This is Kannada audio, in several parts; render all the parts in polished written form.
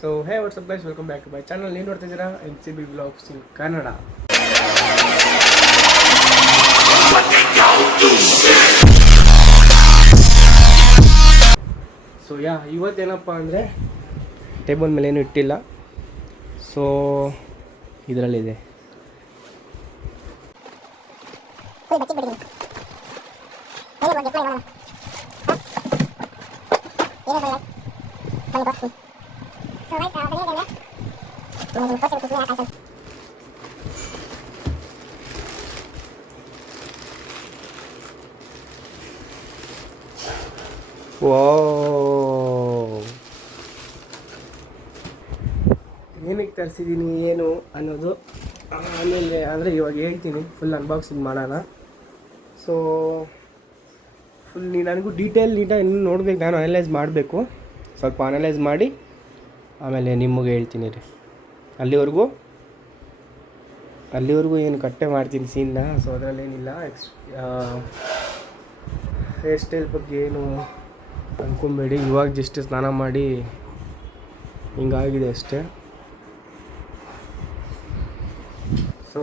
So hey whatsapp guys, welcome back to my channel. ನೀವು ನೋಡ್ತಿದ್ದೀರಾ NCB vlogs in Kannada. So ಇವತ್ತೇನಪ್ಪ ಅಂದರೆ ಟೇಬಲ್ ಮೇಲೆ ಏನು ಇಟ್ಟಿಲ್ಲ. ಸೊ ಇದರಲ್ಲಿದೆ ಏನಕ್ಕೆ ತರಿಸಿದ್ದೀನಿ ಏನು ಅನ್ನೋದು ಆಮೇಲೆ ಅಂದರೆ ಇವಾಗ ಹೇಳ್ತೀನಿ. ಫುಲ್ ಅನ್ಬಾಕ್ಸಿಂಗ್ ಮಾಡೋಣ. ಸೊ ಫುಲ್ ನನಗೂ ನೀಟಾಗಿ ಇನ್ನೂ ನೋಡ್ಬೇಕು, ನಾನು ಅನಲೈಸ್ ಮಾಡಬೇಕು. ಸ್ವಲ್ಪ ಅನಲೈಸ್ ಮಾಡಿ ಆಮೇಲೆ ನಿಮಗೆ ಹೇಳ್ತೀನಿ ರೀ. ಅಲ್ಲಿವರೆಗೂ ಏನು ಕಟ್ಟೆ ಮಾಡ್ತೀನಿ ಸೀನ್ನ. ಸೊ ಅದರಲ್ಲೇನಿಲ್ಲ. ಹೇರ್ ಸ್ಟೈಲ್ ಬಗ್ಗೆ ಏನು ಅಂದ್ಕೊಂಬೇಡಿ. ಇವಾಗ ಜಸ್ಟ್ ಸ್ನಾನ ಮಾಡಿ ಹಿಂಗಾಗಿದೆ ಅಷ್ಟೇ. ಸೊ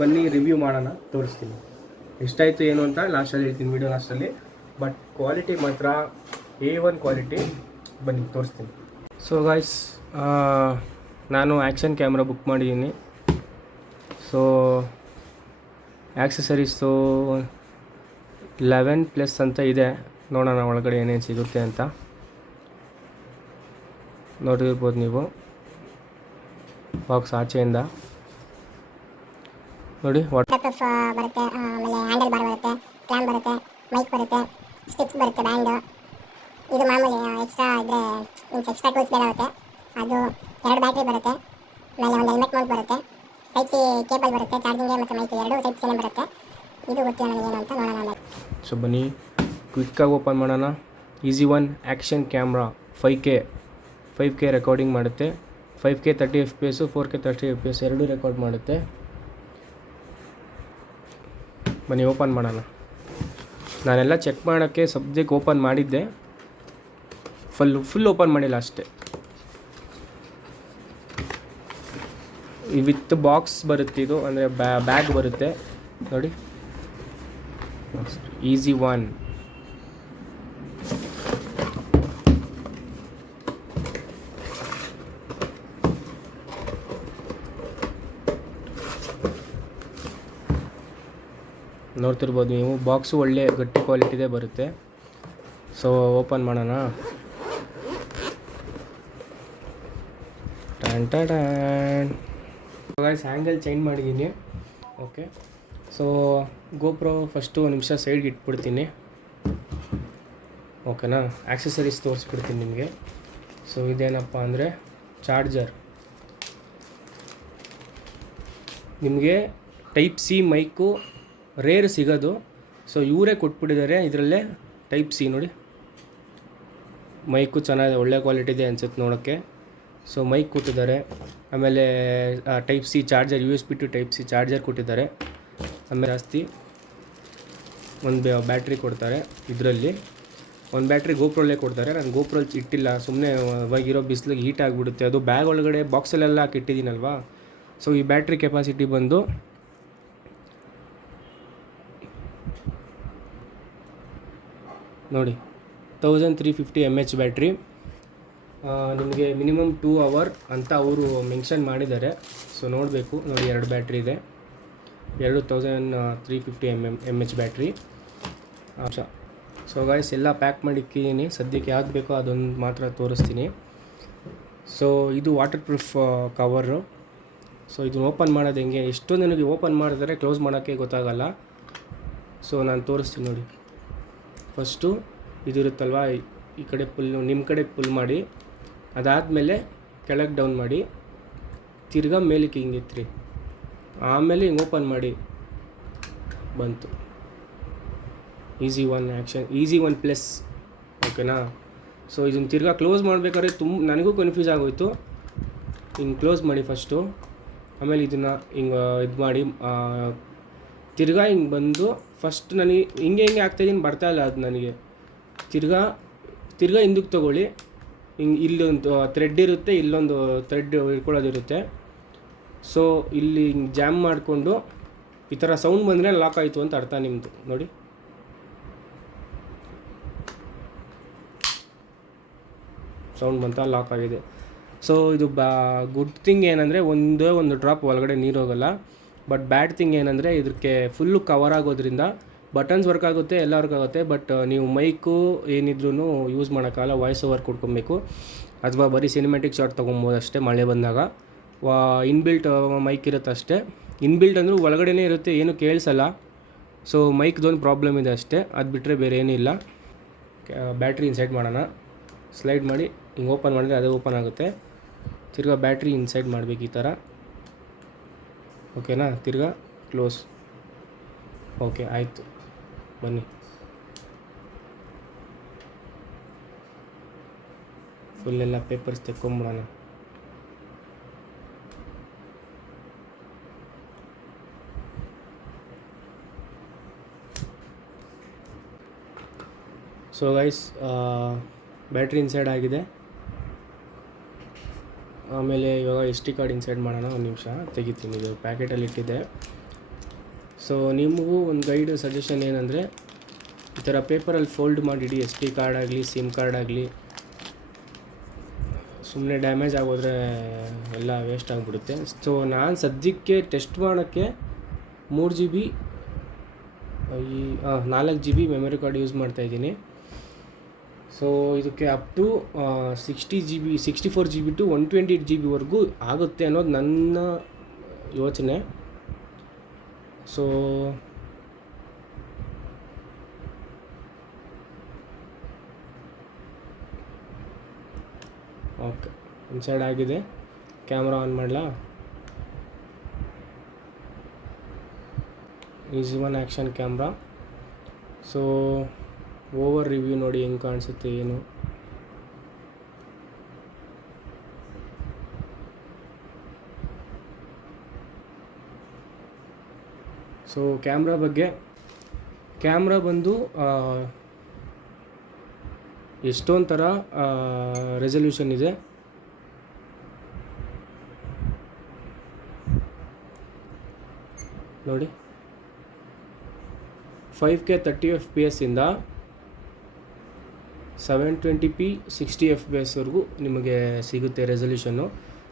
ಬನ್ನಿ ರಿವ್ಯೂ ಮಾಡೋಣ, ತೋರಿಸ್ತೀನಿ ಎಷ್ಟಾಯಿತು ಏನು ಅಂತ ಲಾಸ್ಟಲ್ಲಿ ಹೇಳ್ತೀನಿ, ವಿಡಿಯೋ ಲಾಸ್ಟಲ್ಲಿ. ಬಟ್ ಕ್ವಾಲಿಟಿ ಮಾತ್ರ A1 ಕ್ವಾಲಿಟಿ. ಬನ್ನಿ ತೋರಿಸ್ತೀನಿ. ಸೊ ಗಾಯ್ಸ್, ನಾನು ಆ್ಯಕ್ಷನ್ ಕ್ಯಾಮ್ರಾ ಬುಕ್ ಮಾಡಿದ್ದೀನಿ. ಸೊ ಆ್ಯಕ್ಸಸರೀಸು 11+ ಅಂತ ಇದೆ. ನೋಡೋಣ ಒಳಗಡೆ ಏನೇನು ಸಿಗುತ್ತೆ ಅಂತ. ನೋಡಿರ್ಬೋದು ನೀವು ಬಾಕ್ಸ್ ಆಚೆಯಿಂದ ನೋಡಿ. ಬರುತ್ತೆ, ಆಮೇಲೆ ಹ್ಯಾಂಡಲ್ ಬಾರ್ ಬರುತ್ತೆ, ಕ್ಲಾಮ್ ಬರುತ್ತೆ, ಮೈಕ್ ಬರುತ್ತೆ, ಸ್ಟಿಕ್ಸ್ ಬರುತ್ತೆ, ಬ್ಯಾಂಡ್. ಇದು ಮಾಮೂಲಿ ಎಕ್ಸ್ಟ್ರಾ ಇದ್ರೆ ಎಕ್ಸ್ಟ್ರಾ ಟೂಲ್ಸ್ ಬೇಕಾಗುತ್ತೆ. ಅದು 2 ಬ್ಯಾಟ್ರಿ ಬರುತ್ತೆ, ಆಮೇಲೆ ಒಂದು ಹೆಲ್ಮೆಟ್ ಮೌಂಟ್ ಬರುತ್ತೆ, ಟೈಪ್ ಸಿ ಕೇಬಲ್ ಬರುತ್ತೆ, ಚಾರ್ಜಿಂಗ್ಗೆ ಮತ್ತು ಮೈಕ್ 2 ಟೈಪ್ ಸಿನೇ ಬರುತ್ತೆ. ಇದು ಗೊತ್ತಿಲ್ಲ ನನಗೇನು ಅಂತ ನೋಡೋಣ. ಸೊ ಬನ್ನಿ ಕ್ವಿಕ್ಕಾಗಿ ಓಪನ್ ಮಾಡೋಣ. EZ1 action camera 5K recording ಮಾಡುತ್ತೆ. 5K 30 FPS, 4K 30 FPS ಎರಡೂ ರೆಕಾರ್ಡ್ ಮಾಡುತ್ತೆ. ಬನ್ನಿ ಓಪನ್ ಮಾಡೋಣ. ನಾನೆಲ್ಲ ಚೆಕ್ ಮಾಡೋಕ್ಕೆ ಸಬ್ಜೆಕ್ಟ್ ಓಪನ್ ಮಾಡಿದ್ದೆ, ಫುಲ್ ಓಪನ್ ಮಾಡಿಲ್ಲ ಅಷ್ಟೇ. ವಿತ್ ಬಾಕ್ಸ್ ಬರುತ್ತೆ, ಇದು ಅಂದರೆ ಬ್ಯಾಗ್ ಬರುತ್ತೆ ನೋಡಿ. EZ1 ನೋಡ್ತಿರ್ಬೋದು ನೀವು. ಬಾಕ್ಸು ಒಳ್ಳೆ ಗಟ್ಟಿ ಕ್ವಾಲಿಟಿದೇ ಬರುತ್ತೆ. ಸೊ ಓಪನ್ ಮಾಡೋಣ. ಗೈಸ್, ಆ್ಯಂಗಲ್ ಚೇಂಜ್ ಮಾಡಿದ್ದೀನಿ. ಓಕೆ, ಸೊ ಗೋಪ್ರೋ ಫಸ್ಟು 1 ನಿಮಿಷ ಸೈಡ್ಗೆ ಇಟ್ಬಿಡ್ತೀನಿ. ಓಕೆನಾ, ಆ್ಯಕ್ಸಸರೀಸ್ ತೋರಿಸ್ಬಿಡ್ತೀನಿ ನಿಮಗೆ. ಸೊ ಇದೇನಪ್ಪ ಅಂದರೆ ಚಾರ್ಜರ್. ನಿಮಗೆ ಟೈಪ್ ಸಿ ಮೈಕು ರೇರ್ ಸಿಗೋದು. ಸೊ ಇವರೇ ಕೊಟ್ಬಿಟ್ಟಿದ್ದಾರೆ ಇದರಲ್ಲೇ. ಟೈಪ್ ಸಿ ನೋಡಿ, ಮೈಕು ಚೆನ್ನಾಗಿದೆ, ಒಳ್ಳೆ ಕ್ವಾಲಿಟಿ ಇದೆ ಅನ್ಸುತ್ತೆ ನೋಡೋಕ್ಕೆ. ಸೊ ಮೈಕ್ ಕೊಟ್ಟಿದ್ದಾರೆ, ಆಮೇಲೆ type C charger, USB to type C charger ಕೊಟ್ಟಿದ್ದಾರೆ. ಆಮೇಲೆ ಜಾಸ್ತಿ ಒಂದು ಬ್ಯಾಟ್ರಿ ಕೊಡ್ತಾರೆ. ಇದರಲ್ಲಿ ಒಂದು ಬ್ಯಾಟ್ರಿ ಗೋಪ್ರೋಲ್ಲೇ ಕೊಡ್ತಾರೆ. ನಾನು ಗೋಪ್ರೋಲ್ಲಿ ಇಟ್ಟಿಲ್ಲ, ಸುಮ್ಮನೆ ಇವಾಗಿರೋ ಬಿಸಿಲಿಗೆ ಹೀಟ್ ಆಗಿಬಿಡುತ್ತೆ. ಅದು ಬ್ಯಾಗ್ ಒಳಗಡೆ ಬಾಕ್ಸಲ್ಲೆಲ್ಲ ಹಾಕಿ ಇಟ್ಟಿದ್ದೀನಲ್ವಾ. ಸೊ ಈ ಬ್ಯಾಟ್ರಿ ಕೆಪಾಸಿಟಿ ಬಂದು ನೋಡಿ 1350 mAh ಬ್ಯಾಟ್ರಿ. ನಿಮಗೆ ಮಿನಿಮಮ್ 2 ಅವರ್ ಅಂತ ಅವರು ಮೆನ್ಷನ್ ಮಾಡಿದ್ದಾರೆ. ಸೊ ನೋಡಬೇಕು ನೋಡಿ, 2 ಬ್ಯಾಟ್ರಿ ಇದೆ, 1350 mAh ಬ್ಯಾಟ್ರಿ. ಸೊ ಗಾಯ್ಸ್, ಎಲ್ಲ ಪ್ಯಾಕ್ ಮಾಡಿ ಇಕ್ಕಿದ್ದೀನಿ. ಸದ್ಯಕ್ಕೆ ಯಾವ್ದು ಬೇಕೋ ಅದೊಂದು ಮಾತ್ರ ತೋರಿಸ್ತೀನಿ. ಸೊ ಇದು ವಾಟರ್ ಪ್ರೂಫ್ ಕವರು. ಸೊ ಇದನ್ನು ಓಪನ್ ಮಾಡೋದು ಹೆಂಗೆ, ಎಷ್ಟೊಂದು ನನಗೆ ಓಪನ್ ಮಾಡಿದ್ರೆ ಕ್ಲೋಸ್ ಮಾಡೋಕ್ಕೆ ಗೊತ್ತಾಗಲ್ಲ. ಸೊ ನಾನು ತೋರಿಸ್ತೀನಿ ನೋಡಿ. ಫಸ್ಟು ಇದಿರುತ್ತಲ್ವ, ಈ ಕಡೆ ನಿಮ್ಮ ಕಡೆಗೆ ಪುಲ್ ಮಾಡಿ, ಅದಾದಮೇಲೆ ಕೆಳಗೆ ಡೌನ್ ಮಾಡಿ, ತಿರ್ಗಾ ಮೇಲಕ್ಕೆ ಹಿಂಗಿತ್ರಿ, ಆಮೇಲೆ ಹಿಂಗೆ ಓಪನ್ ಮಾಡಿ ಬಂತು. EZ1 action, EZ1+. ಓಕೆನಾ. ಸೊ ಇದನ್ನು ತಿರ್ಗಾ ಕ್ಲೋಸ್ ಮಾಡಬೇಕಾದ್ರೆ ನನಗೂ ಕನ್ಫ್ಯೂಸ್ ಆಗೋಯಿತು. ಹಿಂಗೆ ಕ್ಲೋಸ್ ಮಾಡಿ ಫಸ್ಟು, ಆಮೇಲೆ ಇದನ್ನು ಹಿಂಗೆ ಇದು ಮಾಡಿ ತಿರ್ಗಾ ಹಿಂಗೆ ಬಂದು ಫಸ್ಟ್ ನನಗೆ ಹಿಂಗೆ ಆಗ್ತಾಯಿದ್ದೀನಿ, ಬರ್ತಾಯಿಲ್ಲ ಅದು ನನಗೆ. ತಿರ್ಗಾ ಹಿಂದಕ್ಕೆ ತೊಗೊಳ್ಳಿ, ಹಿಂಗೆ ಇಲ್ಲೊಂದು ಥ್ರೆಡ್ ಇರುತ್ತೆ, ಇಲ್ಲೊಂದು ಥ್ರೆಡ್ ಇಟ್ಕೊಳ್ಳೋದಿರುತ್ತೆ. ಸೊ ಇಲ್ಲಿ ಹಿಂಗೆ ಜಾಮ್ ಮಾಡಿಕೊಂಡು ಈ ಥರ ಸೌಂಡ್ ಬಂದರೆ ಲಾಕ್ ಆಯಿತು ಅಂತ ಅರ್ಥ ನಿಮ್ಮದು. ನೋಡಿ, ಸೌಂಡ್ ಬಂತ, ಲಾಕ್ ಆಗಿದೆ. ಸೊ ಇದು ಗುಡ್ ಥಿಂಗ್ ಏನಂದರೆ ಒಂದೇ ಒಂದು ಡ್ರಾಪ್ ಒಳಗಡೆ ನೀರು ಹೋಗಲ್ಲ. ಬಟ್ ಬ್ಯಾಡ್ ಥಿಂಗ್ ಏನಂದರೆ ಇದಕ್ಕೆ ಫುಲ್ಲು ಕವರ್ ಆಗೋದ್ರಿಂದ ಬಟನ್ಸ್ ವರ್ಕ್ ಆಗುತ್ತೆ, ಎಲ್ಲ ವರ್ಕ್ ಆಗುತ್ತೆ. ಬಟ್ ನೀವು ಮೈಕು ಏನಿದ್ರೂ ಯೂಸ್ ಮಾಡೋಕ್ಕಾಗಲ್ಲ, ವಾಯ್ಸ್ ಓವರ್ ಕೊಡ್ಕೊಬೇಕು ಅಥವಾ ಬರೀ ಸಿನಿಮ್ಯಾಟಿಕ್ ಶಾಟ್ ತೊಗೊಬೋದು ಅಷ್ಟೇ. ಮಳೆ ಬಂದಾಗ ಇನ್ಬಿಲ್ಟ್ ಮೈಕ್ ಇರುತ್ತೆ ಅಷ್ಟೇ. ಇನ್ಬಿಲ್ಟ್ ಅಂದರೂ ಒಳಗಡೆನೇ ಇರುತ್ತೆ, ಏನು ಕೇಳಿಸಲ್ಲ. ಸೊ ಮೈಕ್ದೊಂದು ಪ್ರಾಬ್ಲಮ್ ಇದೆ ಅಷ್ಟೇ, ಅದು ಬಿಟ್ಟರೆ ಬೇರೆ ಏನಿಲ್ಲ. ಬ್ಯಾಟ್ರಿ ಇನ್ಸೈಡ್ ಮಾಡೋಣ. ಸ್ಲೈಡ್ ಮಾಡಿ ಹಿಂಗೆ ಓಪನ್ ಮಾಡಿದ್ರೆ ಅದೇ ಓಪನ್ ಆಗುತ್ತೆ. ತಿರ್ಗಾ ಬ್ಯಾಟ್ರಿ ಇನ್ಸೈಡ್ ಮಾಡಬೇಕು ಈ ಥರ. ಓಕೆನಾ? ತಿರ್ಗಾ ಕ್ಲೋಸ್. ಓಕೆ, ಆಯಿತು. ಬನ್ನಿ, ಫುಲ್ಲೆಲ್ಲ ಪೇಪರ್ಸ್ ತೆಕ್ಕೊಂಬಿಡೋಣ. ಸೊ ಗೈಸ್, ಬ್ಯಾಟ್ರಿ ಇನ್ಸೈಡ್ ಆಗಿದೆ. ಆಮೇಲೆ ಇವಾಗ SD ಕಾರ್ಡ್ ಇನ್ಸೈಡ್ ಮಾಡೋಣ. ಒಂದು ನಿಮಿಷ ತೆಗಿತೀನಿ, ಇದು ಪ್ಯಾಕೆಟಲ್ಲಿ ಇಟ್ಟಿದ್ದೆ. ಸೊ ನಿಮಗೂ ಒಂದು ಗೈಡ್ ಸಜೆಷನ್ ಏನಂದರೆ, ಈ ಥರ ಪೇಪರಲ್ಲಿ ಫೋಲ್ಡ್ ಮಾಡಿಡಿ. SD ಕಾರ್ಡ್ ಆಗಲಿ, ಸಿಮ್ ಕಾರ್ಡ್ ಆಗಲಿ. ಸುಮ್ಮನೆ ಡ್ಯಾಮೇಜ್ ಆಗೋದ್ರೆ ಎಲ್ಲ ವೇಸ್ಟ್ ಆಗಿಬಿಡುತ್ತೆ. ಸೊ ನಾನು ಸದ್ಯಕ್ಕೆ ಟೆಸ್ಟ್ ಮಾಡೋಕ್ಕೆ 3 GB 4 GB memory card use ಮಾಡ್ತಾಯಿದ್ದೀನಿ. ಸೊ ಇದಕ್ಕೆ up to 60 GB 64 GB to 128 GB ಆಗುತ್ತೆ ಅನ್ನೋದು ನನ್ನ ಯೋಚನೆ. ಸೊ ಓಕೆ, ಇನ್ಸೈಡ್ ಆಗಿದೆ. ಕ್ಯಾಮ್ರಾ ಆನ್ ಮಾಡಲಾ? Is one action camera. So over review ನೋಡಿ ಹೆಂಗೆ ಕಾಣಿಸುತ್ತೆ ಏನು. ಸೊ ಕ್ಯಾಮ್ರಾ ಬಗ್ಗೆ, ಕ್ಯಾಮ್ರಾ ಬಂದು ಎಷ್ಟೊಂದು ಥರ ರೆಸಲ್ಯೂಷನ್ ಇದೆ. ನೋಡಿ, 5K 30 FPS ಇಂದ 720p 60 FPS ವರೆಗೂ ನಿಮಗೆ ಸಿಗುತ್ತೆ ರೆಸಲ್ಯೂಷನ್ನು.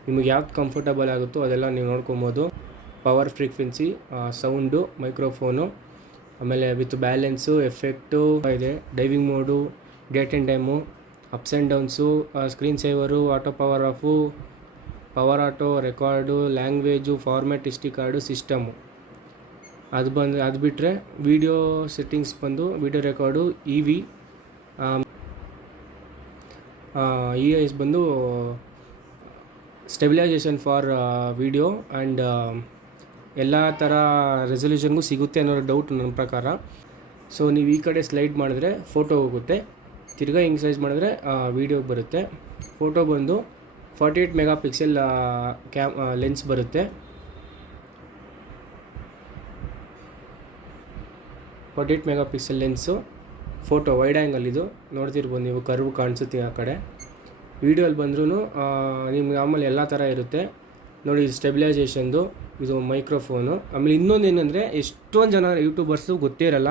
ನಿಮಗೆ ಯಾವ್ದು ಕಂಫರ್ಟಬಲ್ ಆಗುತ್ತೋ ಅದೆಲ್ಲ ನೀವು ನೋಡ್ಕೊಬೋದು. ಪವರ್ ಫ್ರೀಕ್ವೆನ್ಸಿ, ಸೌಂಡು, ಮೈಕ್ರೋಫೋನು, ಆಮೇಲೆ ವಿತ್ ಬ್ಯಾಲೆನ್ಸು, ಎಫೆಕ್ಟು ಇದೆ, diving mode, date and time, ups and downs, screen saver, auto power off, power auto, record, language, format, SD card, system. ಅದು ಬಿಟ್ಟರೆ ವೀಡಿಯೋ ಸೆಟ್ಟಿಂಗ್ಸ್ ಬಂದು ವೀಡಿಯೋ ರೆಕಾರ್ಡು, EIS ಬಂದು ಸ್ಟೆಬಿಲೈಸೇಷನ್ ಫಾರ್ ವೀಡಿಯೋ ಆ್ಯಂಡ್ ಎಲ್ಲ ಥರ ರೆಸಲ್ಯೂಷನ್ಗೂ ಸಿಗುತ್ತೆ ಅನ್ನೋ ಡೌಟ್ ನನ್ನ ಪ್ರಕಾರ. ಸೊ ನೀವು ಈ ಕಡೆ ಸ್ಲೈಡ್ ಮಾಡಿದ್ರೆ ಫೋಟೋ ಹೋಗುತ್ತೆ, ತಿರ್ಗಾ ಹಿಂಗೆ ಸೈಜ್ ಮಾಡಿದ್ರೆ ವೀಡಿಯೋಗೆ ಬರುತ್ತೆ. ಫೋಟೋ ಬಂದು 48 MP ಲೆನ್ಸ್ ಬರುತ್ತೆ. 48 MP lens. Photo wide angle ಇದು ನೋಡ್ತಿರ್ಬೋದು ನೀವು, ಕರ್ವ್ ಕಾಣಿಸುತ್ತೆ ಆ ಕಡೆ. ವೀಡಿಯೋಲ್ಲಿ ಬಂದ್ರೂ ನಿಮ್ಗೆ ಆಮೇಲೆ ಎಲ್ಲ ಥರ ಇರುತ್ತೆ ನೋಡಿ. ಇದು ಸ್ಟೆಬಿಲೈಸೇಷನ್ದು, ಇದು ಮೈಕ್ರೋಫೋನು. ಆಮೇಲೆ ಇನ್ನೊಂದು ಏನಂದರೆ, ಎಷ್ಟೊಂದು ಜನ ಯೂಟ್ಯೂಬರ್ಸು ಗೊತ್ತೇ ಇರಲ್ಲ,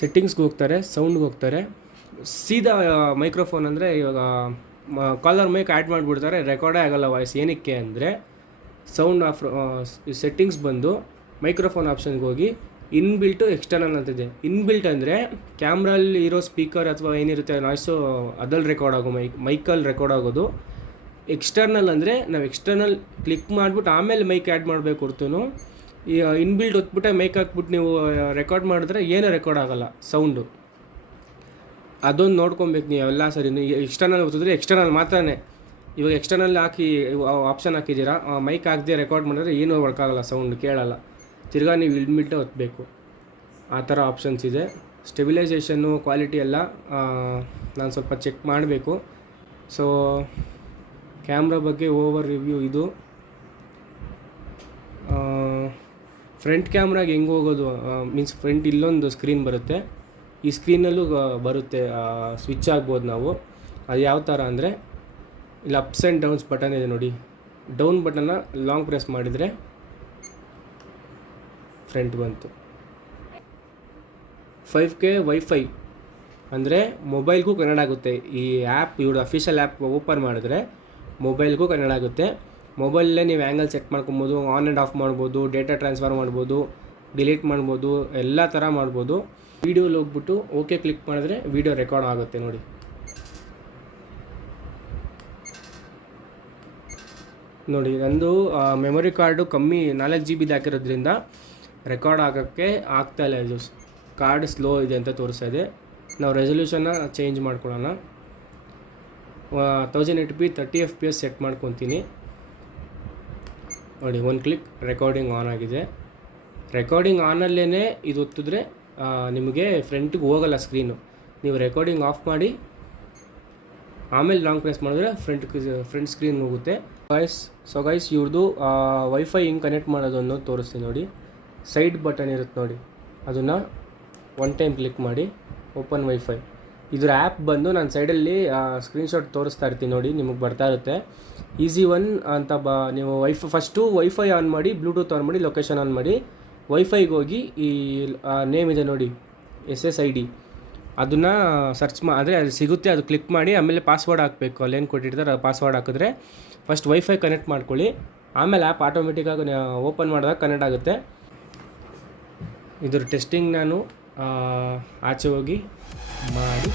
ಸೆಟ್ಟಿಂಗ್ಸ್ಗೆ ಹೋಗ್ತಾರೆ, ಸೌಂಡ್ಗೆ ಹೋಗ್ತಾರೆ, ಸೀದಾ ಮೈಕ್ರೋಫೋನ್ ಅಂದರೆ ಇವಾಗ ಕಾಲರ್ ಮೈಕ್ ಆ್ಯಡ್ ಮಾಡಿಬಿಡ್ತಾರೆ, ರೆಕಾರ್ಡೇ ಆಗೋಲ್ಲ ವಾಯ್ಸ್. ಏನಕ್ಕೆ ಅಂದರೆ ಸೌಂಡ್ ಆಫ್ ಸೆಟ್ಟಿಂಗ್ಸ್ ಬಂದು ಮೈಕ್ರೋಫೋನ್ ಆಪ್ಷನ್ಗೆ ಹೋಗಿ ಇನ್ಬಿಲ್ಟು ಎಕ್ಸ್ಟರ್ನಲ್ ಅಂತಿದೆ. ಇನ್ಬಿಲ್ಟ್ ಅಂದರೆ ಕ್ಯಾಮ್ರಲ್ಲಿ ಇರೋ ಸ್ಪೀಕರ್ ಅಥವಾ ಏನಿರುತ್ತೆ ನಾಯ್ಸು ಅದ್ರಲ್ಲಿ ರೆಕಾರ್ಡ್ ಆಗೋ ಮೈಕಲ್ಲಿ ರೆಕಾರ್ಡ್ ಆಗೋದು. ಎಕ್ಸ್ಟರ್ನಲ್ ಅಂದರೆ ನಾವು ಎಕ್ಸ್ಟರ್ನಲ್ ಕ್ಲಿಕ್ ಮಾಡಿಬಿಟ್ಟು ಆಮೇಲೆ ಮೈಕ್ ಆ್ಯಡ್ ಮಾಡಬೇಕು ಹೊರತು ಈ ಇನ್ಬಿಲ್ಟ್ ಹೊತ್ಬಿಟ್ಟೆ ಮೈಕ್ ಹಾಕ್ಬಿಟ್ಟು ನೀವು ರೆಕಾರ್ಡ್ ಮಾಡಿದ್ರೆ ಏನೂ ರೆಕಾರ್ಡ್ ಆಗೋಲ್ಲ ಸೌಂಡು. ಅದೊಂದು ನೋಡ್ಕೊಬೇಕು ನೀವು ಎಲ್ಲ ಸರಿ. ಎಕ್ಸ್ಟರ್ನಲ್ ಹೊತ್ತಿದ್ರೆ ಎಕ್ಸ್ಟರ್ನಲ್ ಮಾತ್ರನೇ. ಇವಾಗ ಎಕ್ಸ್ಟರ್ನಲ್ ಹಾಕಿ ಆಪ್ಷನ್ ಹಾಕಿದ್ದೀರಾ, ಮೈಕ್ ಹಾಕದೆ ರೆಕಾರ್ಡ್ ಮಾಡಿದ್ರೆ ಏನೂ ವರ್ಕ್ ಆಗೋಲ್ಲ, ಸೌಂಡ್ ಕೇಳಲ್ಲ. ತಿರ್ಗಾ ನೀವು ಇನ್ಬಿಲ್ಟೇ ಹೊತ್ಬೇಕು. ಆ ಥರ ಆಪ್ಷನ್ಸ್ ಇದೆ. ಸ್ಟೆಬಿಲೈಸೇಷನ್ನು, ಕ್ವಾಲಿಟಿ ಎಲ್ಲ ನಾನು ಸ್ವಲ್ಪ ಚೆಕ್ ಮಾಡಬೇಕು. ಸೊ ಕ್ಯಾಮ್ರಾ ಬಗ್ಗೆ ಓವರ್ ರಿವ್ಯೂ ಇದು. ಫ್ರಂಟ್ ಕ್ಯಾಮ್ರಾಗೆ ಹೆಂಗೆ ಹೋಗೋದು ಮೀನ್ಸ್ ಫ್ರಂಟ್ ಇಲ್ಲೊಂದು ಸ್ಕ್ರೀನ್ ಬರುತ್ತೆ, ಈ ಸ್ಕ್ರೀನಲ್ಲೂ ಬರುತ್ತೆ, ಸ್ವಿಚ್ ಆಗ್ಬೋದು ನಾವು. ಅದು ಯಾವ ಥರ ಅಂದರೆ ಇಲ್ಲಿ ಅಪ್ಸ್ ಆ್ಯಂಡ್ ಡೌನ್ಸ್ ಬಟನ್ ಇದೆ ನೋಡಿ, ಡೌನ್ ಬಟನ್ನ ಲಾಂಗ್ ಪ್ರೆಸ್ ಮಾಡಿದರೆ ಫ್ರಂಟ್ ಬಂತು. 5K ವೈಫೈ ಅಂದರೆ ಮೊಬೈಲ್ಗೂ ಕನೆಕ್ಟ್ ಆಗುತ್ತೆ. ಈ ಆ್ಯಪ್ ಇವ್ರ ಅಫಿಷಿಯಲ್ ಆ್ಯಪ್ ಓಪನ್ ಮಾಡಿದ್ರೆ ಮೊಬೈಲ್ಗೂ ಕನೆಕ್ಟ್ ಆಗುತ್ತೆ. ಮೊಬೈಲಲ್ಲೇ ನೀವು ಆ್ಯಂಗಲ್ ಸೆಟ್ ಮಾಡ್ಕೊಬೋದು, ಆನ್ ಆ್ಯಂಡ್ ಆಫ್ ಮಾಡ್ಬೋದು, ಡೇಟಾ ಟ್ರಾನ್ಸ್ಫರ್ ಮಾಡ್ಬೋದು, ಡಿಲೀಟ್ ಮಾಡ್ಬೋದು, ಎಲ್ಲ ಥರ ಮಾಡ್ಬೋದು. ವೀಡಿಯೋಲಿ ಹೋಗ್ಬಿಟ್ಟು ಓಕೆ ಕ್ಲಿಕ್ ಮಾಡಿದ್ರೆ ವೀಡಿಯೋ ರೆಕಾರ್ಡ್ ಆಗುತ್ತೆ ನೋಡಿ. ನೋಡಿ ನಂದು ಮೆಮೊರಿ ಕಾರ್ಡು ಕಮ್ಮಿ 4 GB ಹಾಕಿರೋದ್ರಿಂದ ರೆಕಾರ್ಡ್ ಆಗೋಕ್ಕೆ ಆಗ್ತಾಯಿಲ್ಲ. ಇದು ಕಾರ್ಡ್ ಸ್ಲೋ ಇದೆ ಅಂತ ತೋರಿಸ್ತಾ ಇದೆ. ನಾವು ರೆಸೊಲ್ಯೂಷನ್ನ ಚೇಂಜ್ ಮಾಡ್ಕೊಳ್ಳೋಣ. 1080p 30 FPS ಸೆಟ್ ಮಾಡ್ಕೊತೀನಿ ನೋಡಿ. 1 ಕ್ಲಿಕ್ ರೆಕಾರ್ಡಿಂಗ್ ಆನ್ ಆಗಿದೆ. ರೆಕಾರ್ಡಿಂಗ್ ಆನಲ್ಲೇ ಇದು ಒತ್ತಿದ್ರೆ ನಿಮಗೆ ಫ್ರಂಟಿಗೆ ಹೋಗಲ್ಲ ಸ್ಕ್ರೀನು. ನೀವು ರೆಕಾರ್ಡಿಂಗ್ ಆಫ್ ಮಾಡಿ ಆಮೇಲೆ ಲಾಂಗ್ ಪ್ರೆಸ್ ಮಾಡಿದ್ರೆ ಫ್ರಂಟ್ ಸ್ಕ್ರೀನ್ ಹೋಗುತ್ತೆ. ಗೈಸ್ ಇವ್ರದ್ದು ವೈಫೈ ಹಿಂಗೆ ಕನೆಕ್ಟ್ ಮಾಡೋದು ಅನ್ನೋದು ತೋರಿಸ್ತೀನಿ ನೋಡಿ. ಸೈಡ್ ಬಟನ್ ಇರುತ್ತೆ ನೋಡಿ, ಅದನ್ನು 1 ಟೈಮ್ ಕ್ಲಿಕ್ ಮಾಡಿ ಓಪನ್ ವೈಫೈ. ಇದ್ರ ಆ್ಯಪ್ ಬಂದು ನಾನು ಸೈಡಲ್ಲಿ ಸ್ಕ್ರೀನ್ಶಾಟ್ ತೋರಿಸ್ತಾ ಇರ್ತೀನಿ ನೋಡಿ, ನಿಮಗೆ ಬರ್ತಾ ಇರುತ್ತೆ. ಈಸಿ ಒನ್ ಅಂತ ನೀವು ಫಸ್ಟು ವೈಫೈ ಆನ್ ಮಾಡಿ, ಬ್ಲೂಟೂತ್ ಆನ್ ಮಾಡಿ, ಲೊಕೇಶನ್ ಆನ್ ಮಾಡಿ, ವೈಫೈಗೆ ಹೋಗಿ ಈ ನೇಮ್ ಇದೆ ನೋಡಿ SSID, ಅದನ್ನು ಸರ್ಚ್ ಅಂದರೆ ಅದು ಸಿಗುತ್ತೆ, ಅದು ಕ್ಲಿಕ್ ಮಾಡಿ ಆಮೇಲೆ ಪಾಸ್ವರ್ಡ್ ಹಾಕಬೇಕು. ಅಲ್ಲೇನು ಕೊಟ್ಟಿರ್ತಾರೆ ಪಾಸ್ವರ್ಡ್ ಹಾಕಿದ್ರೆ ಫಸ್ಟ್ ವೈಫೈ ಕನೆಕ್ಟ್ ಮಾಡ್ಕೊಳ್ಳಿ, ಆಮೇಲೆ ಆ್ಯಪ್ ಆಟೋಮೆಟಿಕ್ಕಾಗಿ ಓಪನ್ ಮಾಡಿದಾಗ ಕನೆಕ್ಟ್ ಆಗುತ್ತೆ. ಇದ್ರ ಟೆಸ್ಟಿಂಗ್ ನಾನು ಆಚೆ ಹೋಗಿ ಮಾಡಿ